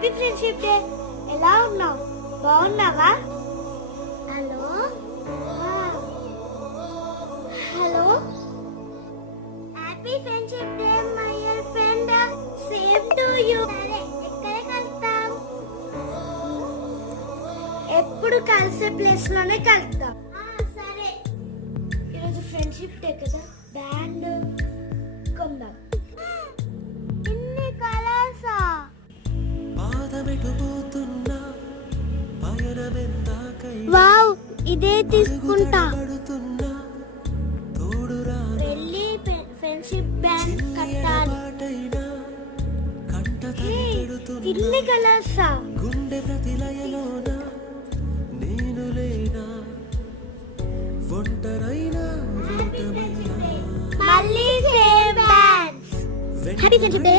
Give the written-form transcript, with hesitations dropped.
Happy friendship day. ఎలా ఉన్నావు? బాగున్నావా? Hello hello happy friendship day my dear friend. Same to you. సరే, ఎక్కడ కలుద్దాం? ఎప్పుడు కలిసే ప్లేస్ లోనే కలుద్దాం. సరే. ఈరోజు ఫ్రెండ్షిప్ డే కదా, బ్యాండ్ కొందాం. ఇన్ని కలర్సా? వావ్, ఇదే తీసుకుంటా. వెళ్ళి ఫ్రెండ్షిప్ బ్యాండ్ కట్టాలి. ఇన్ని కలర్సా? గుండె ప్రతిలయలోన నేను లేనా, ఒంటరైనా మళ్ళీ same bands. Happy friendship day.